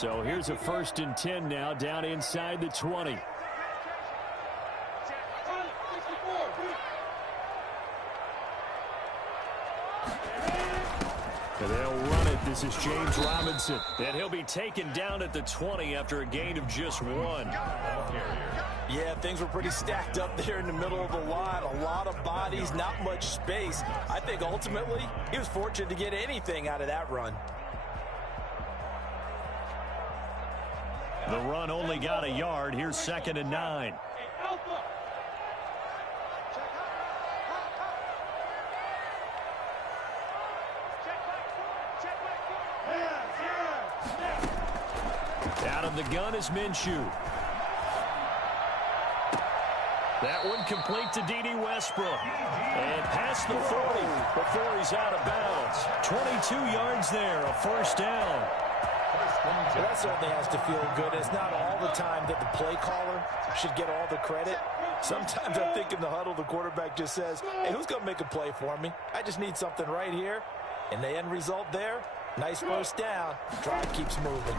So here's a 1st and 10 now down inside the 20. And they'll run it. This is James Robinson. And he'll be taken down at the 20 after a gain of just 1. Yeah, things were pretty stacked up there in the middle of the line. A lot of bodies, not much space. I think ultimately he was fortunate to get anything out of that run. The run only got a yard. Here's 2nd and 9. Out of the gun is Minshew. That one complete to D.D. Westbrook. And past the 40 before he's out of bounds. 22 yards there, a 1st down. Well, that certainly has to feel good. It's not all the time that the play caller should get all the credit. Sometimes I think in the huddle, the quarterback just says, hey, who's going to make a play for me? I just need something right here. And the end result there, nice 1st down. Drive keeps moving.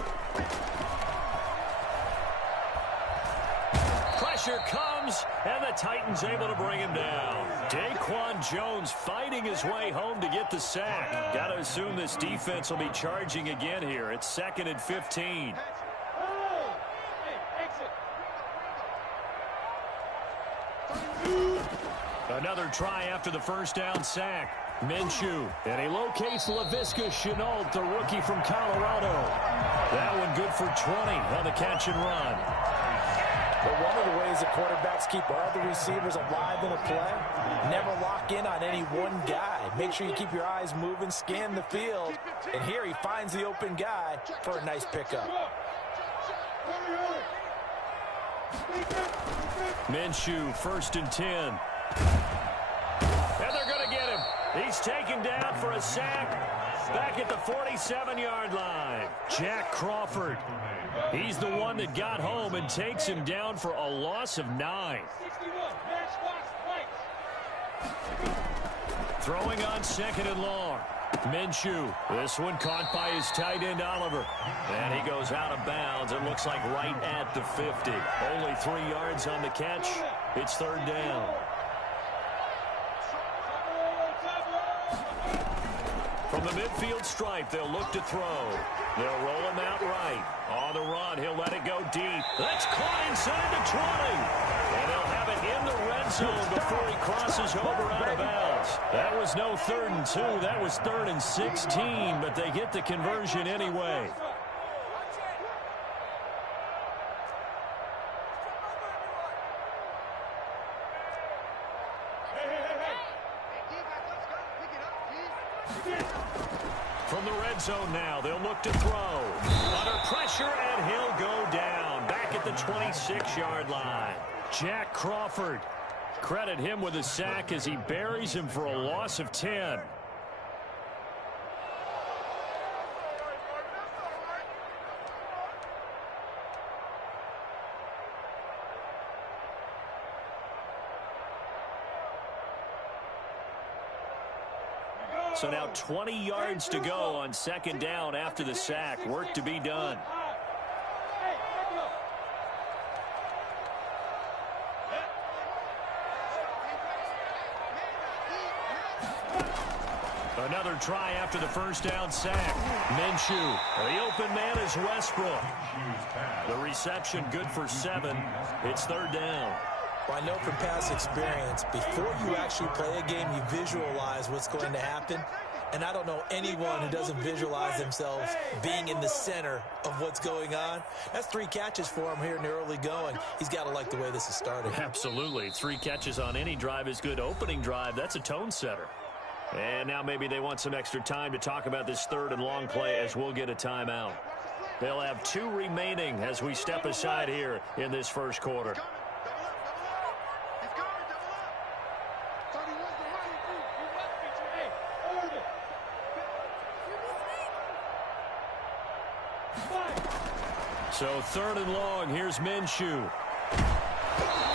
Pressure comes, and the Titans able to bring him down. Daquan Jones fighting his way home to get the sack. Got to assume this defense will be charging again here. It's 2nd and 15. Another try after the 1st down sack. Minshew, and he locates Laviska Shenault, the rookie from Colorado. That one good for 20 on the catch and run. But one of the ways the quarterbacks keep all the receivers alive in a play, never lock in on any one guy. Make sure you keep your eyes moving, scan the field. And here he finds the open guy for a nice pickup. Minshew, 1st and 10. And they're going to get him. He's taken down for a sack back at the 47-yard line. Jack Crawford. He's the one that got home and takes him down for a loss of 9. Throwing on 2nd and long. Minshew. This one caught by his tight end, Oliver. And he goes out of bounds. It looks like right at the 50. Only 3 yards on the catch. It's 3rd down. From the midfield stripe, they'll look to throw. They'll roll him out right. On the run, he'll let it go deep. That's caught inside the 20. And they'll have it in the red zone before he crosses over out of bounds. That was no 3rd and 2. That was 3rd and 16, but they get the conversion anyway. From the red zone now, they'll look to throw. Under pressure, and he'll go down. Back at the 26-yard line. Jack Crawford. Credit him with a sack as he buries him for a loss of 10. So now 20 yards to go on 2nd down after the sack. Work to be done. Another try after the 1st down sack. Minshew. The open man is Westbrook. The reception good for 7. It's 3rd down. Well, I know from past experience, before you actually play a game, you visualize what's going to happen. And I don't know anyone who doesn't visualize themselves being in the center of what's going on. That's 3 catches for him here in the early going. He's got to like the way this is starting. Absolutely. 3 catches on any drive is good. Opening drive, that's a tone setter. And now maybe they want some extra time to talk about this 3rd and long play as we'll get a timeout. They'll have 2 remaining as we step aside here in this 1st quarter. So 3rd and long, here's Minshew.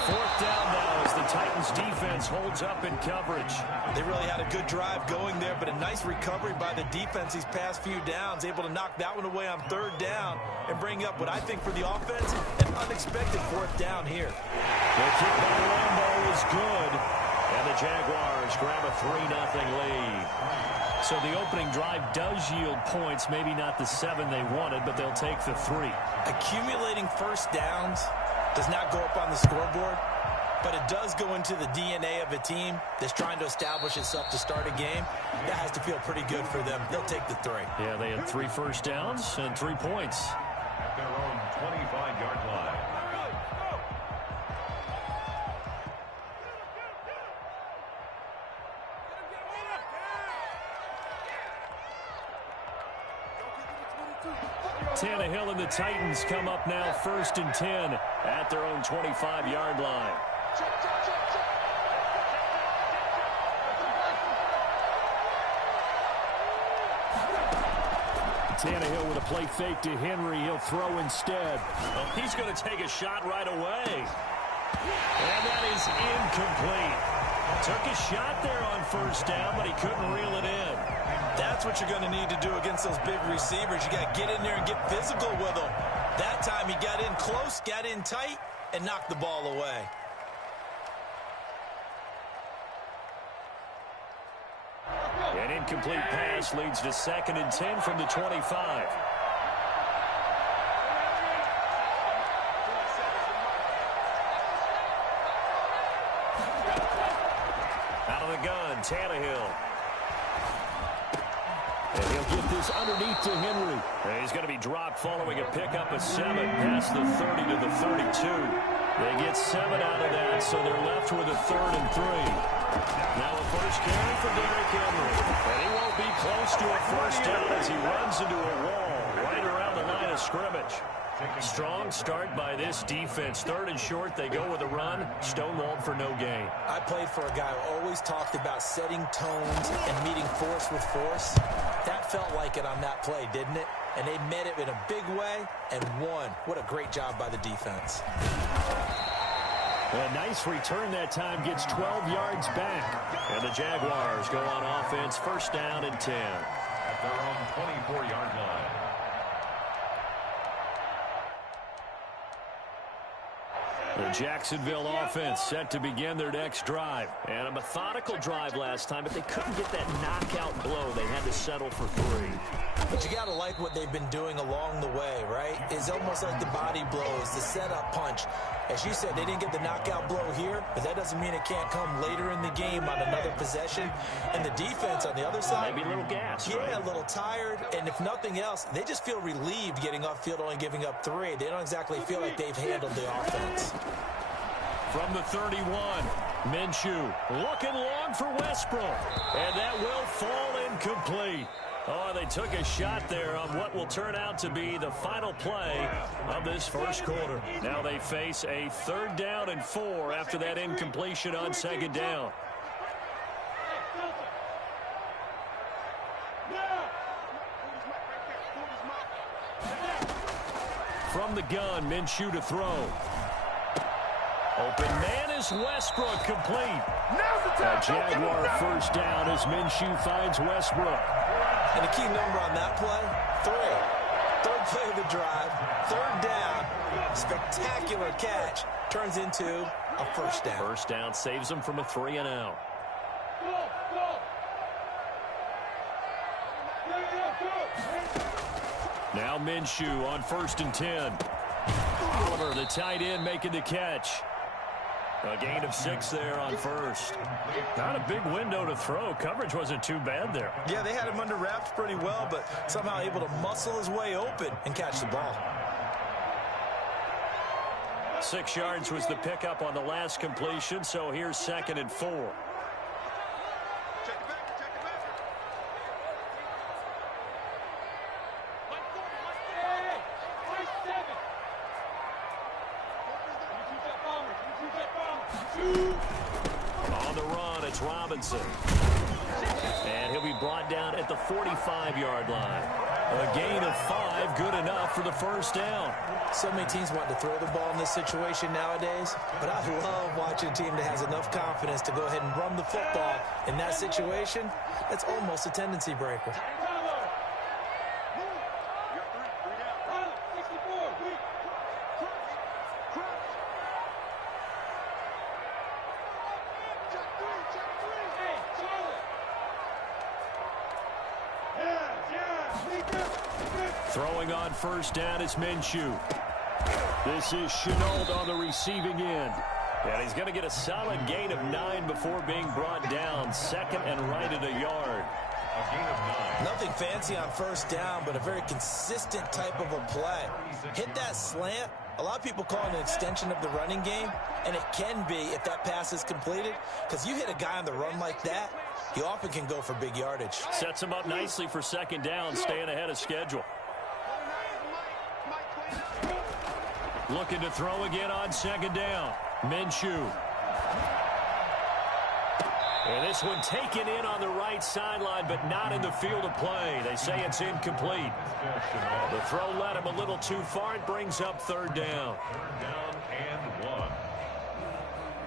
4th down now as the Titans defense holds up in coverage. They really had a good drive going there, but a nice recovery by the defense these past few downs, able to knock that one away on third down and bring up what I think for the offense, an unexpected fourth down here. The kick by Rambo is good, and the Jaguars grab a 3-0 lead. So the opening drive does yield points, maybe not the 7 they wanted, but they'll take the 3. Accumulating first downs does not go up on the scoreboard, but it does go into the DNA of a team that's trying to establish itself to start a game. That has to feel pretty good for them. They'll take the 3. Yeah, they had 3 first downs and 3 points. At their own 25-yard line. Tannehill and the Titans come up now 1st and 10 at their own 25-yard line. Tannehill with a play fake to Henry. He'll throw instead. Oh, he's going to take a shot right away. And that is incomplete. Took a shot there on first down, but he couldn't reel it in. That's what you're going to need to do against those big receivers. You got to get in there and get physical with them. That time he got in close, got in tight, and knocked the ball away. An incomplete pass leads to 2nd and 10 from the 25. Out of the gun, Tannehill. And he'll get this underneath to Henry. And he's going to be dropped following a pickup of 7 past the 30 to the 32. They get 7 out of that, so they're left with a 3rd and 3. Now a first carry for Derrick Henry. And he won't be close to a first down as he runs into a wall right around the line of scrimmage. Strong start by this defense. 3rd and short, they go with a run. Stonewalled for no gain. I played for a guy who always talked about setting tones and meeting force with force. That felt like it on that play, didn't it? And they met it in a big way and won. What a great job by the defense. A nice return that time, gets 12 yards back. And the Jaguars go on offense, 1st down and 10. At their own 24-yard line. The Jacksonville offense set to begin their next drive. And a methodical drive last time, but they couldn't get that knockout blow. They had to settle for 3. But you got to like what they've been doing along the way, right? It's almost like the body blows, the setup punch. As you said, they didn't get the knockout blow here, but that doesn't mean it can't come later in the game on another possession. And the defense on the other side, maybe a little gassed, yeah, right? A little tired. And if nothing else, they just feel relieved getting off field, only giving up 3. They don't exactly feel like they've handled the offense. From the 31, Minshew looking long for Westbrook. And that will fall incomplete. Oh, they took a shot there on what will turn out to be the final play of this first quarter. Now they face a 3rd down and 4 after that incompletion on 2nd down. From the gun, Minshew to throw. Open man is Westbrook, complete. A Jaguar 1st down as Minshew finds Westbrook. And the key number on that play, 3. 3rd play of the drive, 3rd down, spectacular catch, turns into a 1st down. 1st down saves them from a 3 and out. Now Minshew on 1st and 10. Oliver, the tight end, making the catch. A gain of 6 there on 1st. Not a big window to throw. Coverage wasn't too bad there. Yeah, they had him under wraps pretty well, but somehow able to muscle his way open and catch the ball. 6 yards was the pickup on the last completion, so here's 2nd and 4. On the run, it's Robinson. And he'll be brought down at the 45-yard line. A gain of 5, good enough for the first down. So many teams want to throw the ball in this situation nowadays, but I love watching a team that has enough confidence to go ahead and run the football in that situation. That's almost a tendency breaker. Throwing on first down is Minshew. This is Chenault on the receiving end. And he's going to get a solid gain of 9 before being brought down. Second and right at a yard. A gain of 9. Nothing fancy on first down, but a very consistent type of a play. Hit that slant. A lot of people call it an extension of the running game, and it can be if that pass is completed, because you hit a guy on the run like that, he often can go for big yardage. Sets him up nicely for second down, staying ahead of schedule. Looking to throw again on second down. Minshew. And this one taken in on the right sideline, but not in the field of play. They say it's incomplete. The throw led him a little too far. It brings up third down. Third down and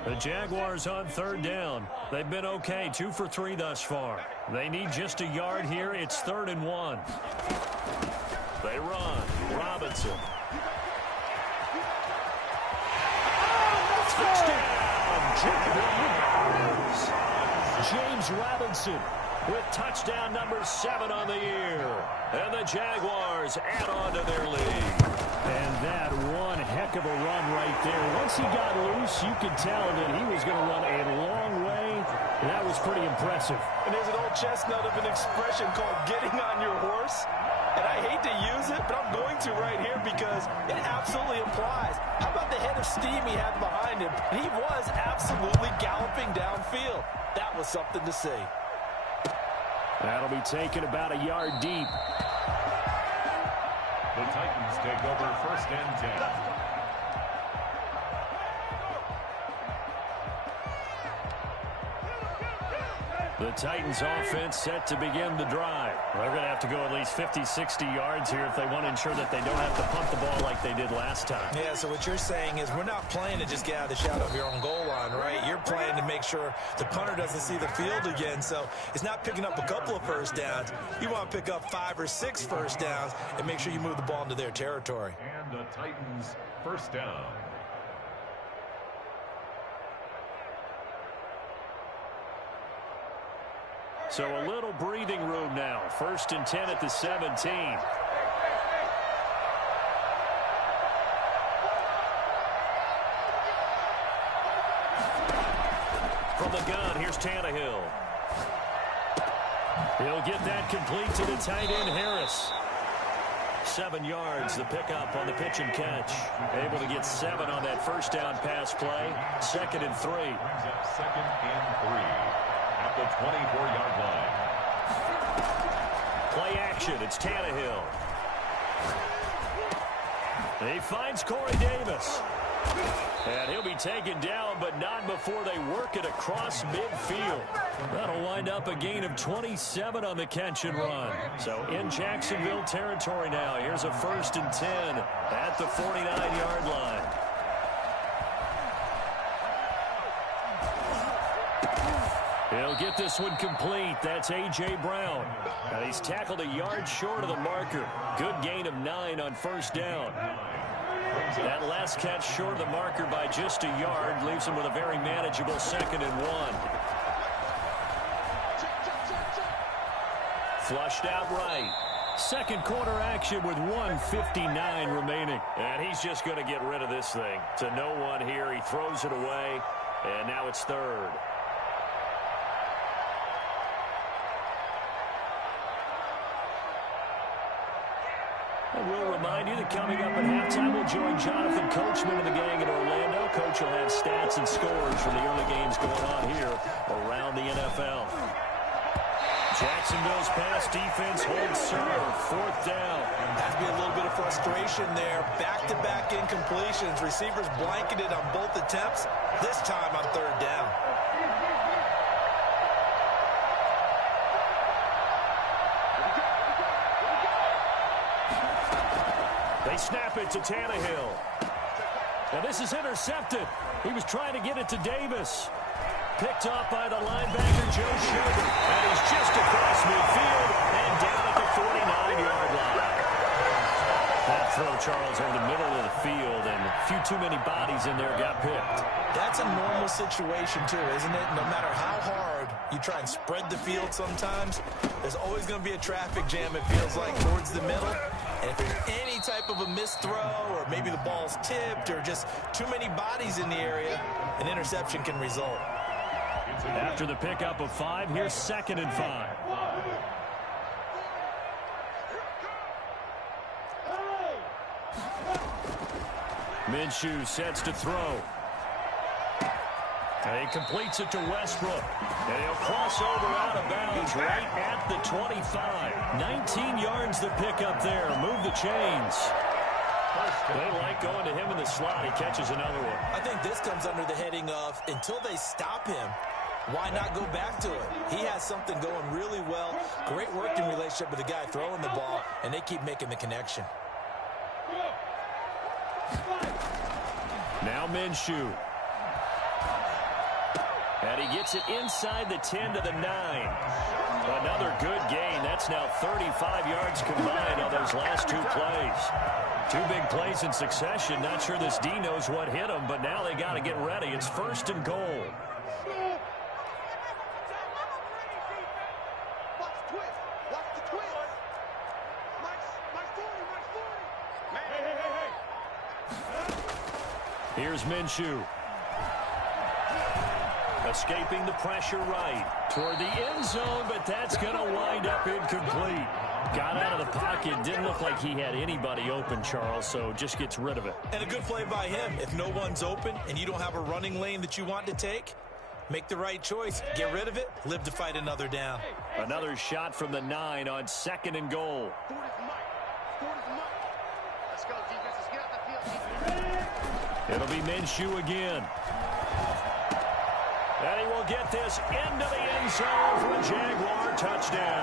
1. The Jaguars on third down. They've been okay, 2 for 3 thus far. They need just a yard here. It's 3rd and 1. They run. Robinson. Touchdown, Jaguars. James Robinson with touchdown number 7 on the year. And the Jaguars add on to their lead. And that one heck of a run right there. Once he got loose, you could tell that he was going to run a long way. That was pretty impressive. And there's an old chestnut of an expression called getting on your horse. And I hate to use it, but I'm going to right here because it absolutely applies. How about the head of steam he had behind him? He was absolutely galloping downfield. That was something to see. That'll be taken about a yard deep. The Titans take over 1st and 10. The Titans offense set to begin the drive. They're going to have to go at least 50, 60 yards here if they want to ensure that they don't have to punt the ball like they did last time. Yeah, so what you're saying is we're not playing to just get out of the shadow of your own goal line, right? You're playing to make sure the punter doesn't see the field again. So it's not picking up a couple of first downs. You want to pick up 5 or 6 first downs and make sure you move the ball into their territory. And the Titans 1st down. So a little breathing room now. 1st and 10 at the 17. From the gun, here's Tannehill. He'll get that complete to the tight end, Harris. 7 yards, the pickup on the pitch and catch. Able to get 7 on that first down pass play. 2nd and 3. Brings up 2nd and 3. At the 24-yard line. Play action. It's Tannehill. He finds Corey Davis. And he'll be taken down, but not before they work it across midfield. That'll wind up a gain of 27 on the catch and run. So in Jacksonville territory now. Here's a 1st and 10 at the 49-yard line. He'll get this one complete. That's A.J. Brown. And he's tackled a yard short of the marker. Good gain of 9 on first down. That last catch short of the marker by just a yard leaves him with a very manageable 2nd and 1. Flushed out right. Second quarter action with 1:59 remaining. And he's just going to get rid of this thing. To no one here. He throws it away. And now it's 3rd. And we'll remind you that coming up at halftime, we'll join Jonathan Coachman and the gang in Orlando. Coach will have stats and scores from the early games going on here around the NFL. Jacksonville's pass defense holds serve. 4th down. Has to be a little bit of frustration there. Back-to-back incompletions. Receivers blanketed on both attempts. This time on 3rd down. snap it to Tannehill. Now this is intercepted. He was trying to get it to Davis. Picked off by the linebacker, Joe Sugar. And he's just across midfield and down at the 49-yard line. That throw, Charles, over the middle of the field, and a few too many bodies in there got picked. That's a normal situation, too, isn't it? No matter how hard you try and spread the field sometimes, there's always going to be a traffic jam, it feels like, towards the middle. And if there's any type of a missed throw, or maybe the ball's tipped, or just too many bodies in the area, an interception can result. After the pickup of 5, here's 2nd and 5. Minshew sets to throw. And he completes it to Westbrook. And he'll cross over out of bounds right at the 25. 19 yards to pick up there. Move the chains. They like going to him in the slot. He catches another one. I think this comes under the heading of, until they stop him, why not go back to it? He has something going really well. Great working relationship with the guy throwing the ball, and they keep making the connection. Now Minshew. And he gets it inside the 10 to the 9. Another good gain. That's now 35 yards combined on those last 2 plays. 2 big plays in succession. Not sure this D knows what hit him, but now they got to get ready. It's 1st and goal. Here's Minshew. Escaping the pressure right toward the end zone, but that's going to wind up incomplete. Got out of the pocket. Didn't look like he had anybody open, Charles, so just gets rid of it. And a good play by him. If no one's open and you don't have a running lane that you want to take, make the right choice. Get rid of it. Live to fight another down. Another shot from the 9 on 2nd and goal. It'll be Minshew again. And he will get this into the end zone for a Jaguar touchdown.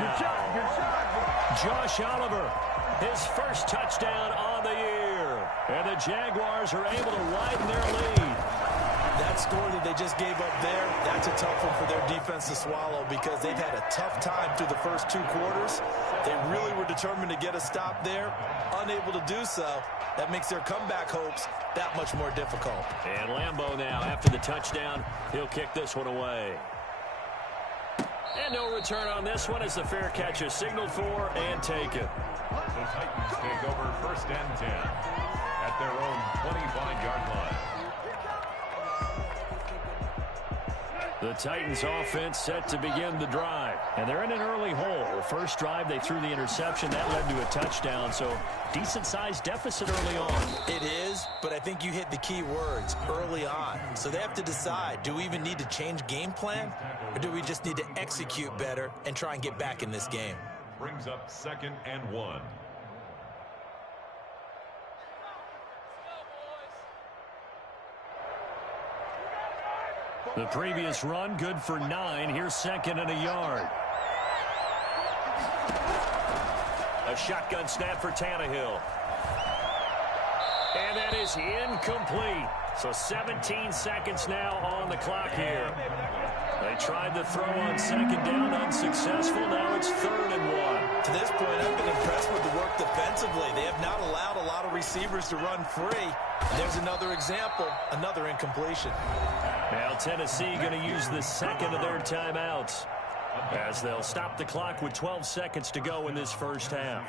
Josh Oliver, his first touchdown on the year. And the Jaguars are able to widen their lead. That score that they just gave up there, that's a tough one for their defense to swallow because they've had a tough time through the first 2 quarters. They really were determined to get a stop there, unable to do so. That makes their comeback hopes that much more difficult. And Lambeau now, after the touchdown, he'll kick this one away. And no return on this one as the fair catch is signaled for and taken. The Titans take over 1st and 10 at their own 25-yard line. The Titans offense set to begin the drive. And they're in an early hole. First drive, they threw the interception. That led to a touchdown. So decent-sized deficit early on. It is, but I think you hit the key words, early on. So they have to decide, do we even need to change game plan? Or do we just need to execute better and try and get back in this game? Brings up 2nd and 1. The previous run, good for 9. Here's 2nd and a yard. A shotgun snap for Tannehill. And that is incomplete. So 17 seconds now on the clock here. They tried the throw on 2nd down, unsuccessful. Now it's 3rd and 1. To this point, I've been impressed with the work defensively. They have not allowed a lot of receivers to run free. There's another example, another incompletion. Now Tennessee going to use the 2nd of their timeouts as they'll stop the clock with 12 seconds to go in this first half.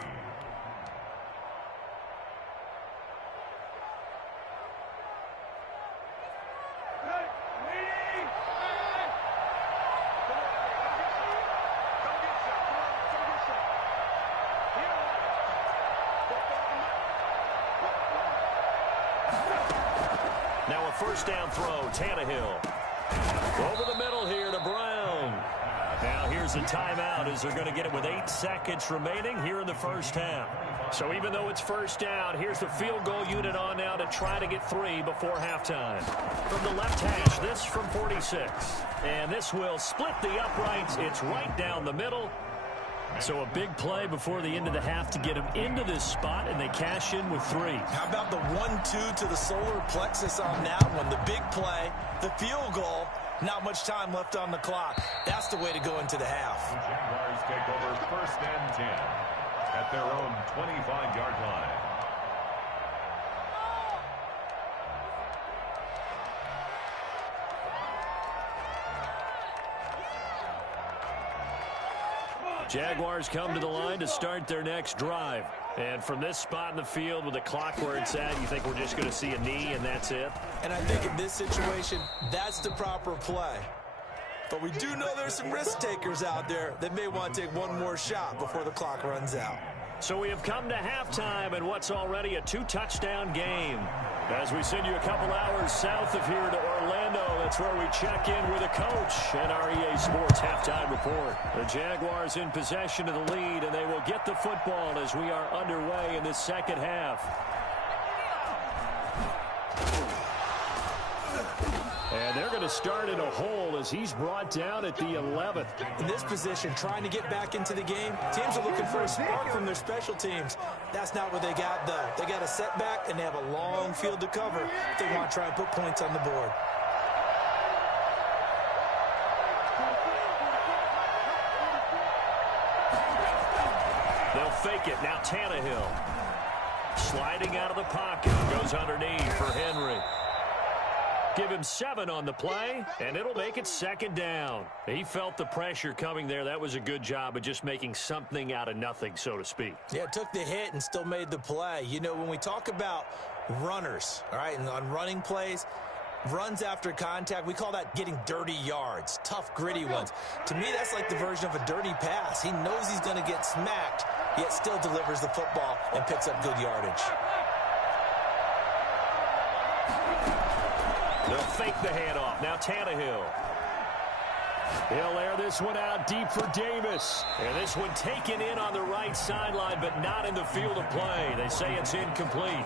Now a first down throw, Tannehill. Over the middle here to Brown. Now here's a timeout as they're going to get it with 8 seconds remaining here in the first half. So even though it's first down, here's the field goal unit on now to try to get 3 before halftime. From the left hash, this from 46. And this will split the uprights. It's right down the middle. So a big play before the end of the half to get them into this spot, and they cash in with 3. How about the 1-2 to the solar plexus on that one? The big play, the field goal, not much time left on the clock. That's the way to go into the half. The Jaguars take over 1st and 10 at their own 25-yard line. Jaguars come to the line to start their next drive. And from this spot in the field with the clock where it's at, you think we're just going to see a knee and that's it? And I think in this situation, that's the proper play. But we do know there's some risk takers out there that may want to take one more shot before the clock runs out. So we have come to halftime in what's already a 2-touchdown game. As we send you a couple hours south of here to Orlando, that's where we check in with a coach and our EA Sports halftime report. The Jaguars in possession of the lead, and they will get the football as we are underway in this second half. And they're going to start in a hole as he's brought down at the 11th. In this position, trying to get back into the game, teams are looking for a spark from their special teams. That's not what they got, though. They got a setback, and they have a long field to cover if they want to try and put points on the board. They'll fake it. Now Tannehill. Sliding out of the pocket. Goes underneath for Henry. Give him 7 on the play, and it'll make it 2nd down. He felt the pressure coming there. That was a good job of just making something out of nothing, so to speak. Yeah, took the hit and still made the play. You know, when we talk about runners, all right, and on running plays, runs after contact, we call that getting dirty yards, tough, gritty ones. To me, that's like the version of a dirty pass. He knows he's going to get smacked, yet still delivers the football and picks up good yardage. They'll fake the handoff. Now Tannehill. He'll air this one out deep for Davis. And this one taken in on the right sideline, but not in the field of play. They say it's incomplete.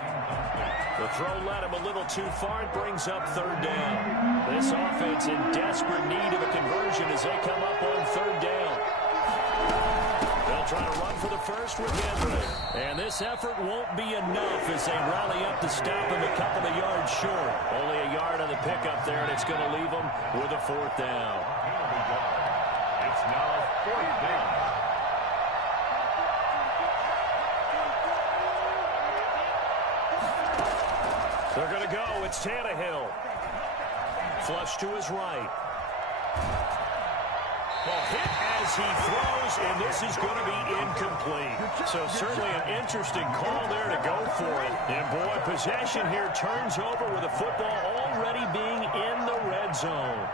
The throw led him a little too far. It brings up 3rd down. This offense in desperate need of a conversion as they come up on 3rd down. They'll try to run for the first with Henry. And this effort won't be enough as they rally up to stop him a couple of yards short. Only a yard on the pickup there, and it's going to leave them with a 4th down. It's now 4th down. They're going to go. It's Tannehill. Flush to his right. Well, hit as he throws, and this is going to be incomplete. So certainly an interesting call there to go for it. And boy, possession here turns over with the football already being in the red zone.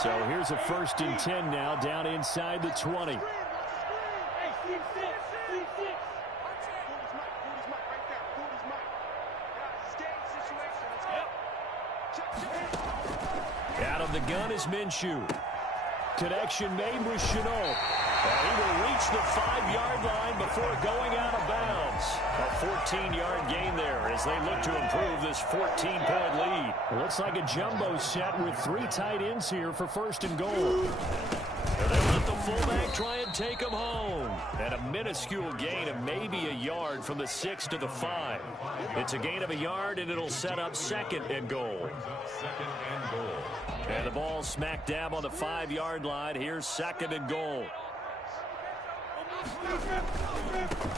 So here's a 1st and 10 now down inside the 20. Out of the gun is Minshew. Connection made with Chenault. He will reach the 5-yard line before going out of bounds. A 14-yard gain there as they look to improve this 14-point lead. It looks like a jumbo set with 3 tight ends here for 1st and goal. And they let the fullback try and take him home. And a minuscule gain of maybe a yard from the 6 to the 5. It's a gain of a yard, and it'll set up 2nd and goal. And the ball smack dab on the 5-yard line. Here's 2nd and goal.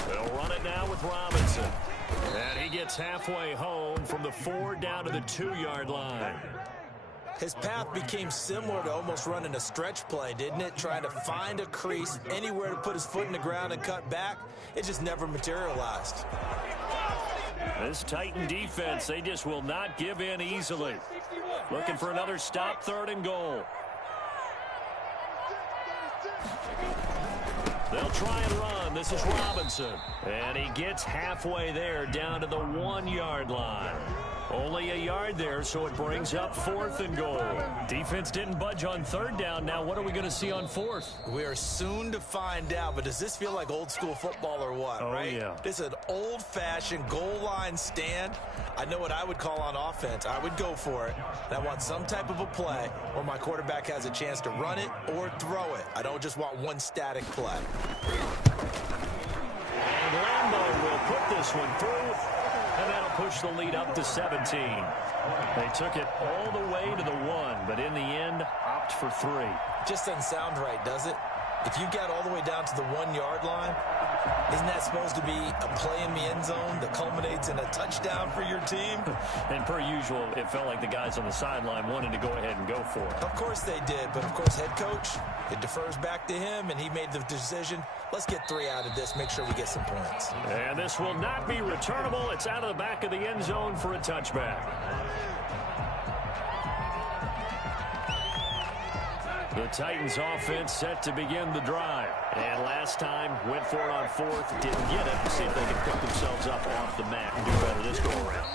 They'll run it now with Robinson. And he gets halfway home from the 4 down to the 2-yard line. His path became similar to almost running a stretch play, didn't it? Trying to find a crease, anywhere to put his foot in the ground and cut back. It just never materialized. This Titan defense, they just will not give in easily. Looking for another stop, 3rd and goal. They'll try and run. This is Robinson. And he gets halfway there down to the 1-yard line. Only a yard there, so it brings up 4th and goal. Defense didn't budge on 3rd down. Now what are we going to see on 4th? We are soon to find out, but does this feel like old school football or what, right? Yeah. This is an old-fashioned goal line stand. I know what I would call on offense. I would go for it. And I want some type of a play where my quarterback has a chance to run it or throw it. I don't just want one static play. And Lambo will put this one through. And that'll push the lead up to 17. They took it all the way to the 1, but in the end, opt for 3. Just doesn't sound right, does it? If you get all the way down to the 1-yard line, isn't that supposed to be a play in the end zone that culminates in a touchdown for your team? And per usual, it felt like the guys on the sideline wanted to go ahead and go for it. Of course they did, but of course head coach, it defers back to him, and he made the decision. Let's get 3 out of this, make sure we get some points. And this will not be returnable. It's out of the back of the end zone for a touchback. The Titans offense set to begin the drive. And last time, went for it on 4th, didn't get it. See if they can pick themselves up off the mat and do better this go-around.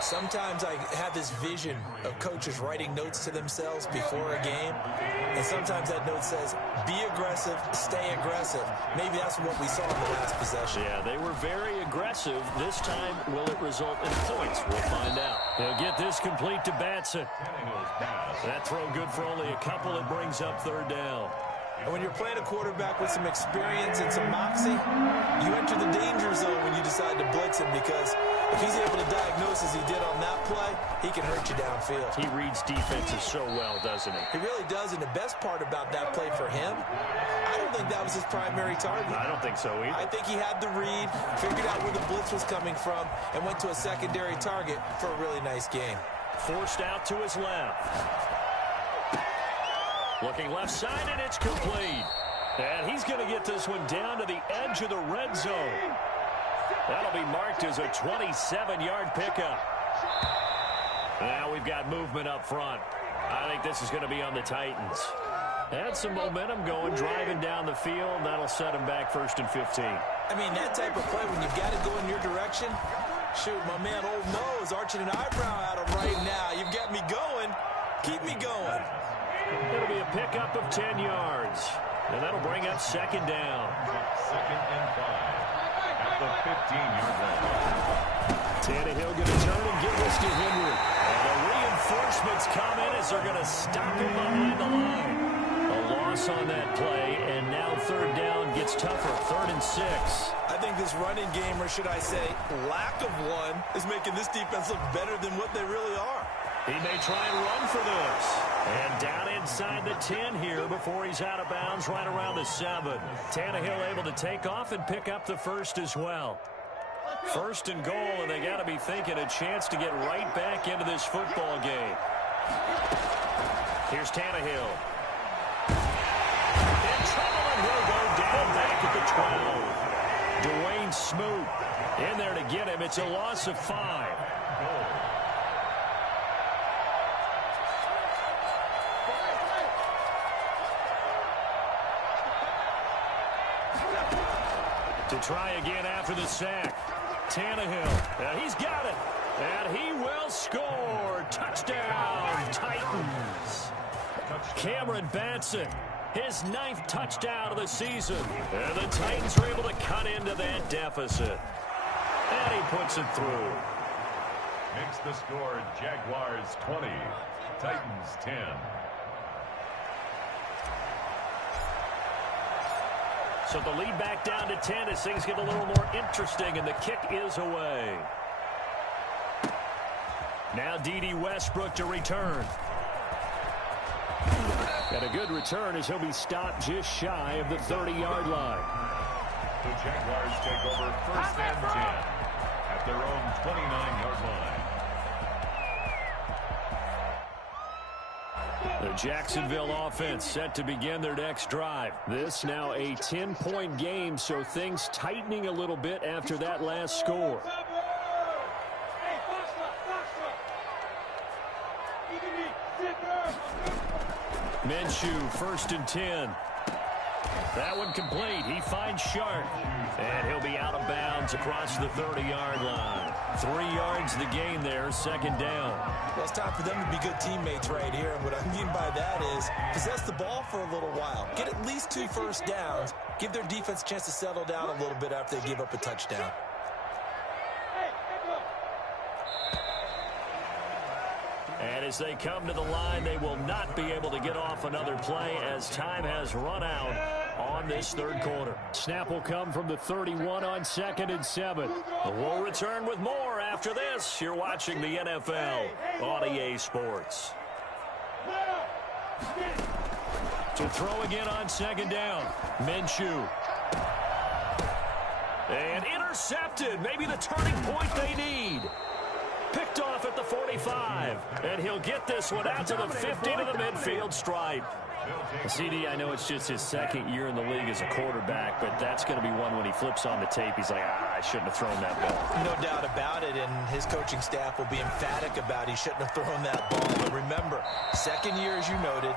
Sometimes I have this vision of coaches writing notes to themselves before a game, and sometimes that note says, be aggressive, stay aggressive. Maybe that's what we saw in the last possession. Yeah, they were very aggressive. This time, will it result in points? We'll find out. They'll get this complete to Batson. That throw good for only a couple. It brings up 3rd down. And when you're playing a quarterback with some experience and some moxie, you enter the danger zone when you decide to blitz him, because if he's able to diagnose as he did on that play, he can hurt you downfield. He reads defenses so well, doesn't he? He really does, and the best part about that play for him, I don't think that was his primary target. I don't think so either. I think he had the read, figured out where the blitz was coming from, and went to a secondary target for a really nice game. Forced out to his left. Looking left side, and it's complete. And he's going to get this one down to the edge of the red zone. That'll be marked as a 27-yard pickup. Now we've got movement up front. I think this is going to be on the Titans. Had some momentum going, driving down the field. That'll set him back 1st and 15. I mean, that type of play, when you've got it go in your direction, shoot, my man Old Nose arching an eyebrow at him right now. You've got me going. Keep me going. It'll be a pickup of 10 yards. And that'll bring up 2nd down. 2nd and 5 at the 15-yard line. Tannehill going to turn and give this to Henry. And the reinforcements come in as they're going to stop him behind the line. A loss on that play, and now 3rd down gets tougher. 3rd and 6. I think this running game, or should I say lack of one, is making this defense look better than what they really are. He may try and run for this. And down inside the 10 here before he's out of bounds, right around the 7. Tannehill able to take off and pick up the 1st as well. 1st and goal, and they got to be thinking a chance to get right back into this football game. Here's Tannehill. In trouble, and he'll go down back at the 12. Dwayne Smoot in there to get him. It's a loss of 5. To try again after the sack. Tannehill. He's got it. And he will score. Touchdown, Titans. Cameron Batson, his 9th touchdown of the season. And the Titans are able to cut into that deficit. And he puts it through. Makes the score Jaguars 20, Titans 10. So the lead back down to 10 as things get a little more interesting, and the kick is away. Now D.D. Westbrook to return. And a good return as he'll be stopped just shy of the 30-yard line. The Jaguars take over 1st and 10 at their own 29-yard line. The Jacksonville offense set to begin their next drive. This now a 10-point game, so things tightening a little bit after that last score. Minshew, 1st and 10. That one complete. He finds Sharp. And he'll be out of bounds across the 30-yard line. 3 yards the gain there, second down. Well, it's time for them to be good teammates right here. And what I mean by that is possess the ball for a little while. Get at least 2 first downs. Give their defense a chance to settle down a little bit after they give up a touchdown. And as they come to the line, they will not be able to get off another play as time has run out on this third quarter. Snap will come from the 31 on 2nd and 7. We'll return with more after this. You're watching the NFL on EA Sports. To throw again on 2nd down. Minshew. And intercepted. Maybe the turning point they need. Picked off at the 45. And he'll get this one out to the 50 to the midfield stripe. CD, I know it's just his second year in the league as a quarterback, but that's going to be one when he flips on the tape. He's like, I shouldn't have thrown that ball. No doubt about it, and his coaching staff will be emphatic about he shouldn't have thrown that ball. But remember, second year, as you noted,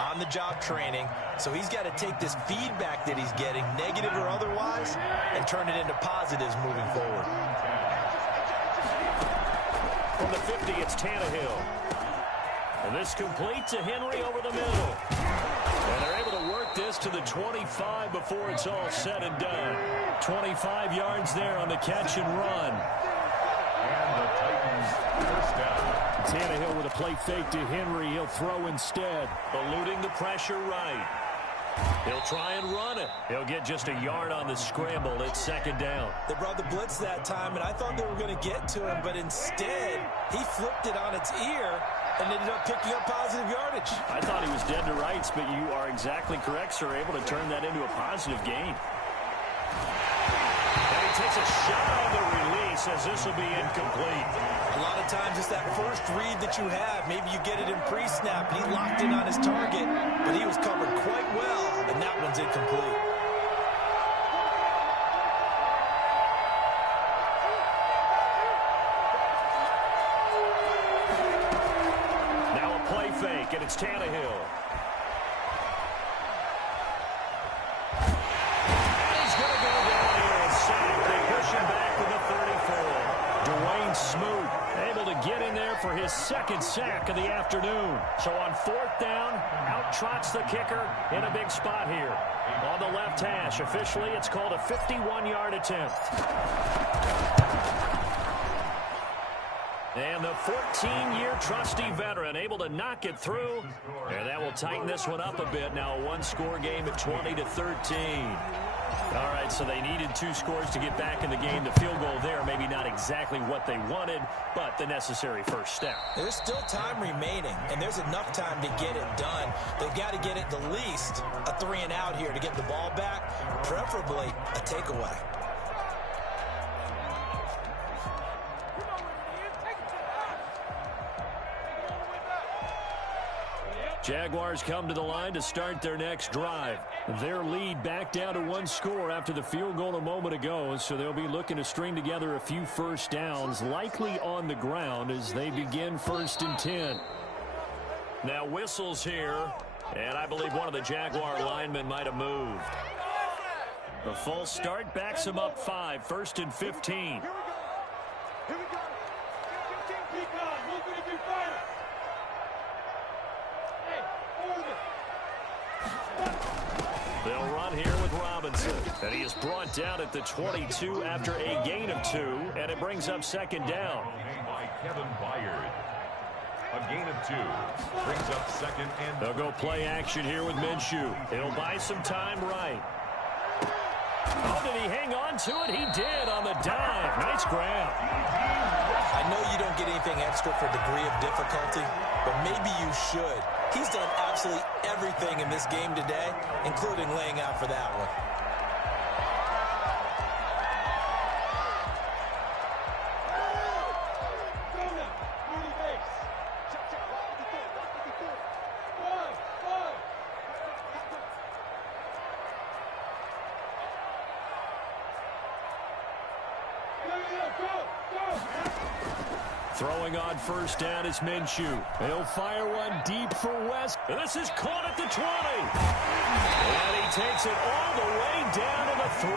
on-the-job training, so he's got to take this feedback that he's getting, negative or otherwise, and turn it into positives moving forward. From the 50, it's Tannehill. And this complete to Henry over the middle. And they're able to work this to the 25 before it's all said and done. 25 yards there on the catch and run. And the Titans first down. Tannehill with a play fake to Henry. He'll throw instead. Eluding the pressure right. He'll try and run it. He'll get just a yard on the scramble. It's second down. They brought the blitz that time, and I thought they were going to get to him, but instead, he flipped it on its ear and ended up picking up positive yardage. I thought he was dead to rights, but you are exactly correct, sir. Able to turn that into a positive gain. And he takes a shot on the release as this will be incomplete. A lot of times it's that first read that you have. Maybe you get it in pre-snap. He locked in on his target, but he was covered quite well, and that one's incomplete. Now a play fake, and it's Tannehill. He's going to go down here and sack. They push him back to the 34. Dwayne Smoot able to get in there for his second sack of the afternoon. So on 4th down, out trots the kicker in a big spot here. On the left hash, officially it's called a 51-yard attempt. And the 14-year trusty veteran able to knock it through. And that will tighten this one up a bit. Now a one-score game at 20-13. All right, so they needed 2 scores to get back in the game. The field goal there, maybe not exactly what they wanted, but the necessary first step. There's still time remaining, and there's enough time to get it done. They've got to get it the least a 3-and-out here to get the ball back, preferably a takeaway. Jaguars come to the line to start their next drive. Their lead back down to 1 score after the field goal a moment ago, so they'll be looking to string together a few first downs, likely on the ground as they begin 1st and 10. Now whistles here, and I believe one of the Jaguar linemen might have moved. The false start backs him up 5, 1st and 15. They'll run here with Robinson. And he is brought down at the 22 after a gain of 2, and it brings up 2nd down. By Kevin Byard. A gain of 2 brings up 2nd and... They'll go play action here with Minshew. He'll buy some time right. Oh, did he hang on to it? He did on the dive. Nice grab. I know you don't get anything extra for degree of difficulty, but maybe you should. He's done absolutely everything in this game today, including laying out for that one. Throwing on 1st down is Minshew. He'll fire one deep for West. This is caught at the 20. And he takes it all the way down to the 3.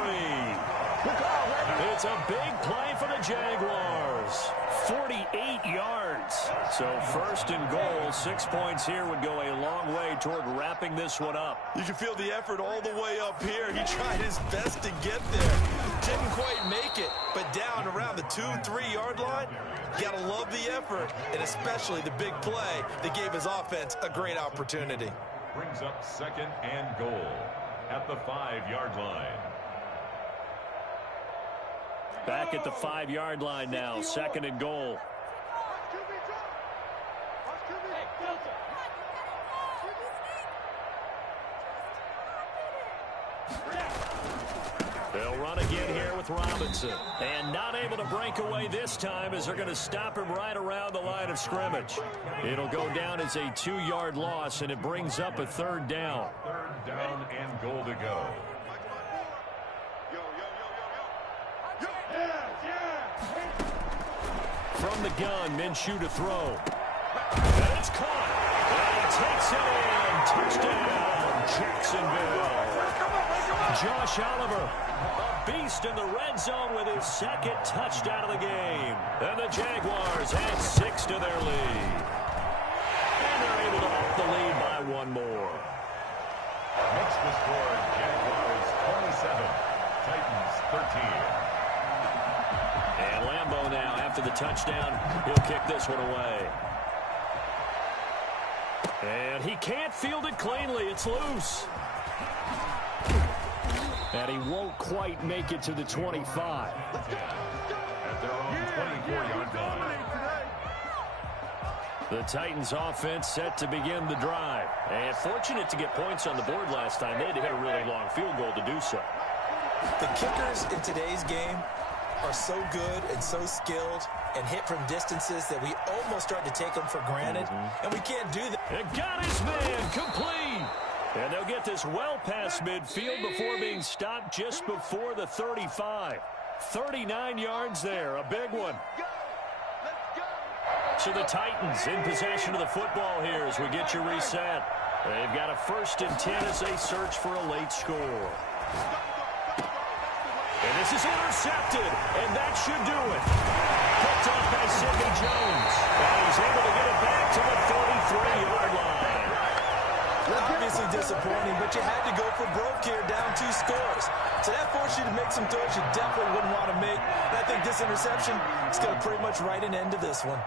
It's a big play for the Jaguars. 48 yards. So first and goal, 6 points here would go a long way toward wrapping this one up. You can feel the effort all the way up here. He tried his best to get there. Didn't quite make it, but down around the 2-3 yard line, gotta love the effort, and especially the big play that gave his offense a great opportunity. Brings up second and goal at the 5-yard line. Back at the 5-yard line now, second and goal. They'll run again here with Robinson. And not able to break away this time as they're going to stop him right around the line of scrimmage. It'll go down as a 2-yard loss, and it brings up a third down. Third down and goal to go. From the gun, Minshew to throw. And it's caught. And he takes it in. Touchdown, Jacksonville. Josh Oliver, a beast in the red zone with his second touchdown of the game. And the Jaguars add 6 to their lead. And they're able to up the lead by one more. Makes the score Jaguars 27, Titans 13. And Lambeau now, after the touchdown, he'll kick this one away. And he can't field it cleanly. It's loose. And he won't quite make it to the 25. At their own 24-yard line. The Titans offense set to begin the drive. And fortunate to get points on the board last time. They had to hit a really long field goal to do so. The kickers in today's game are so good and so skilled and hit from distances that we almost start to take them for granted, and we can't do that. And got his man complete. And they'll get this well past midfield before being stopped just before the 35. 39 yards there, a big one. So the Titans in possession of the football here as we get you reset. They've got a 1st and 10 as they search for a late score. And this is intercepted, and that should do it. Picked off by Sidney Jones. And he's able to get it back to the 33-yard line. Obviously disappointing, but you had to go for broke here, down 2 scores. So that forced you to make some throws you definitely wouldn't want to make. And I think this interception is going to pretty much write an end to this one.